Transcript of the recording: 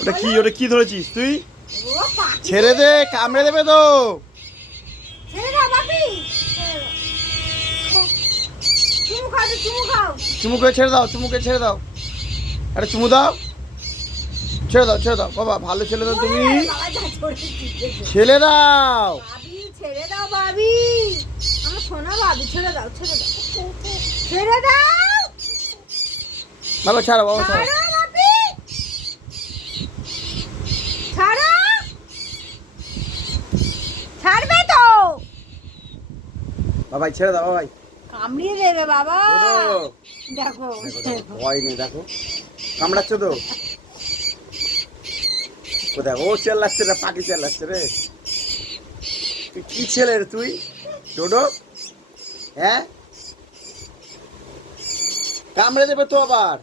ওটা কি, ওটা কি ধরেছিস তুই? ছেড়ে দে, কামড়ে দেবে তো। চুমুকে ছেড়ে দাও, চুমুকে ছেড়ে দাও। আরে চুমু দাও, ছেড়ে দাও, ছেড়ে দাও। বাবা ভালো ছেলে দাও তুমি, ছেড়ে দাও। ছেড়ে দাও বাবি, আমার সোনা বাবি, ছেড়ে দাও, ছেড়ে দাও, ছেড়ে দাও। বাবা ছাড়ো, বাবা ছাড়ো। বাবি ছাড়ো, ছাড়বে তো। বাবাই ছেড়ে দাও, বাবাই। কামড়িয়ে দেবে বাবা। দেখো ভয় নেই, দেখো কামড়াচ্ছ তো। ও দেখো, ও চেল্লাচ্ছে রে, পাখি চেল্লাচ্ছে রে। তুই কি ছেলে রে তুই, ডোডো? হ্যাঁ, কামড়ে দেবে তো আবার।